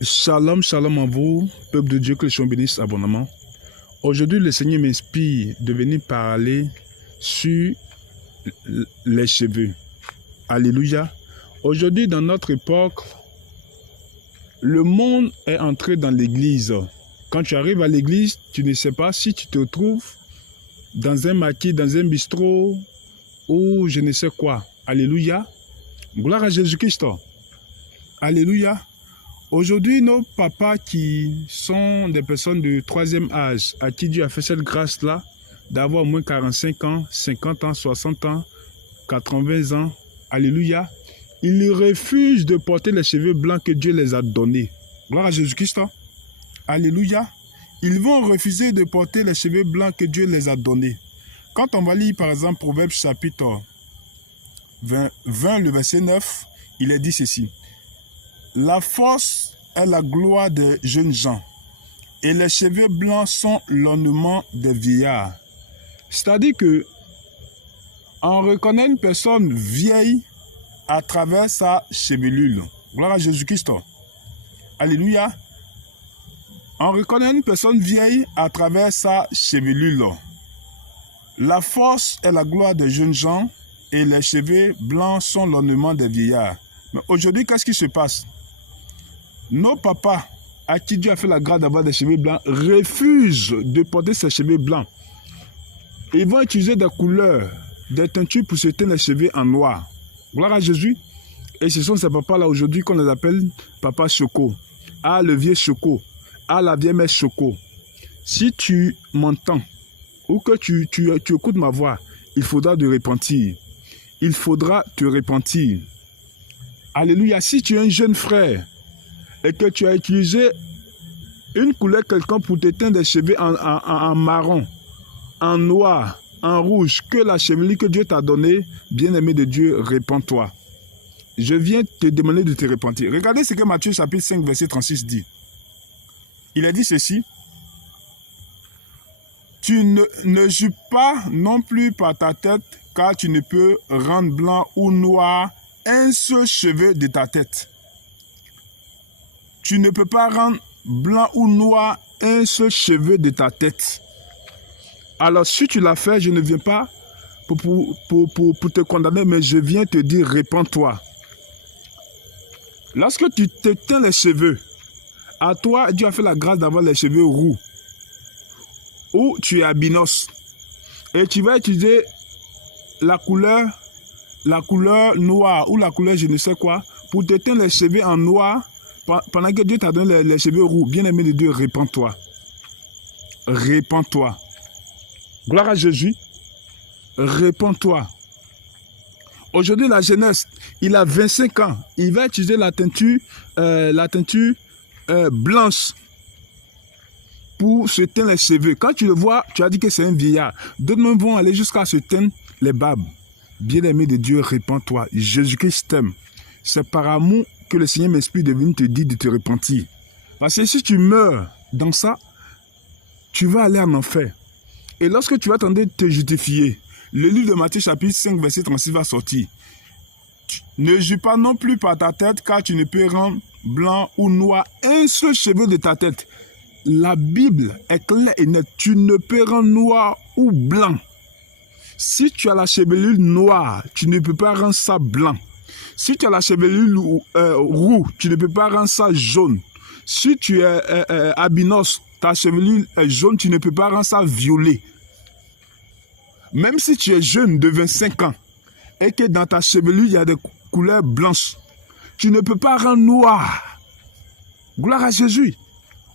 Shalom, shalom à vous, peuple de Dieu, que le Seigneur bénisse abondamment. Aujourd'hui, le Seigneur m'inspire de venir parler sur les cheveux. Alléluia. Aujourd'hui, dans notre époque, le monde est entré dans l'église. Quand tu arrives à l'église, tu ne sais pas si tu te trouves dans un maquis, dans un bistrot ou je ne sais quoi. Alléluia. Gloire à Jésus-Christ. Alléluia. Aujourd'hui, nos papas qui sont des personnes de troisième âge, à qui Dieu a fait cette grâce-là, d'avoir au moins 45 ans, 50 ans, 60 ans, 80 ans, alléluia, ils refusent de porter les cheveux blancs que Dieu les a donnés. Gloire à Jésus-Christ. Alléluia. Ils vont refuser de porter les cheveux blancs que Dieu les a donnés. Quand on va lire par exemple Proverbes chapitre 20, le verset 9, il est dit ceci. La force est la gloire des jeunes gens, et les cheveux blancs sont l'ornement des vieillards. C'est-à-dire que on reconnaît une personne vieille à travers sa chevelure. Gloire à Jésus-Christ. Alléluia. On reconnaît une personne vieille à travers sa chevelure. La force est la gloire des jeunes gens, et les cheveux blancs sont l'ornement des vieillards. Mais aujourd'hui, qu'est-ce qui se passe? Nos papas, à qui Dieu a fait la grâce d'avoir des cheveux blancs, refusent de porter ces cheveux blancs. Ils vont utiliser des couleurs, des teintures pour se teindre les cheveux en noir. Gloire à Jésus. Et ce sont ces papas-là aujourd'hui qu'on les appelle papa Choco. Ah, le vieux Choco. Ah, la vieille mère Choco. Si tu m'entends ou que tu écoutes ma voix, il faudra te repentir. Il faudra te repentir. Alléluia. Si tu es un jeune frère, et que tu as utilisé une couleur quelconque pour te teindre les cheveux en marron, en noir, en rouge, que la chevelure que Dieu t'a donnée, bien-aimé de Dieu, répands-toi. Je viens te demander de te repentir. Regardez ce que Matthieu chapitre 5, verset 36 dit. Il a dit ceci. Tu ne juges pas non plus par ta tête, car tu ne peux rendre blanc ou noir un seul cheveu de ta tête. Tu ne peux pas rendre blanc ou noir un seul cheveu de ta tête. Alors, si tu l'as fait, je ne viens pas pour te condamner, mais je viens te dire, répands-toi. Lorsque tu te teins les cheveux, à toi, Dieu a fait la grâce d'avoir les cheveux roux, ou tu es albinos, et tu vas utiliser la couleur noire ou la couleur je ne sais quoi, pour te teindre les cheveux en noir. Pendant que Dieu t'a donné les cheveux roux, bien-aimé de Dieu, répands-toi. Répands-toi. Gloire à Jésus. Répands-toi. Aujourd'hui, la jeunesse, il a 25 ans. Il va utiliser la teinture blanche pour se teindre les cheveux. Quand tu le vois, tu as dit que c'est un vieillard. D'autres même vont aller jusqu'à se teindre les barbes. Bien-aimé de Dieu, répands-toi. Jésus-Christ t'aime. C'est par amour que le Seigneur m'inspire de venir te dire de te repentir. Parce que si tu meurs dans ça, tu vas aller en enfer. Et lorsque tu vas tenter de te justifier, le livre de Matthieu chapitre 5, verset 36 va sortir. Ne juge pas non plus par ta tête, car tu ne peux rendre blanc ou noir un seul cheveu de ta tête. La Bible est claire et nette. Tu ne peux rendre noir ou blanc. Si tu as la chevelure noire, tu ne peux pas rendre ça blanc. Si tu as la chevelure roux, tu ne peux pas rendre ça jaune. Si tu es albinos, ta chevelure est jaune, tu ne peux pas rendre ça violet. Même si tu es jeune de 25 ans et que dans ta chevelure, il y a des couleurs blanches, tu ne peux pas rendre noir. Gloire à Jésus.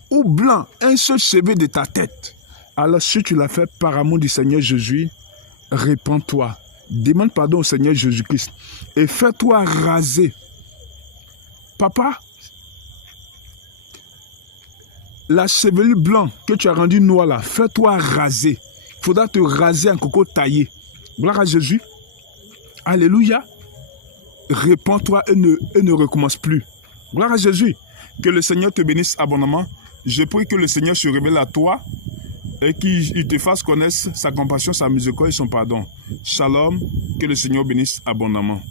Ou blanc, un seul cheveu de ta tête. Alors si tu l'as fait par amour du Seigneur Jésus, répands-toi. Demande pardon au Seigneur Jésus-Christ et fais-toi raser. Papa, la chevelure blanche que tu as rendue noire là, fais-toi raser. Il faudra te raser en coco taillé. Gloire à Jésus. Alléluia. Répands-toi et ne recommence plus. Gloire à Jésus. Que le Seigneur te bénisse abondamment. Je prie que le Seigneur se révèle à toi et qu'il te fasse connaître sa compassion, sa miséricorde et son pardon. Shalom, que le Seigneur bénisse abondamment.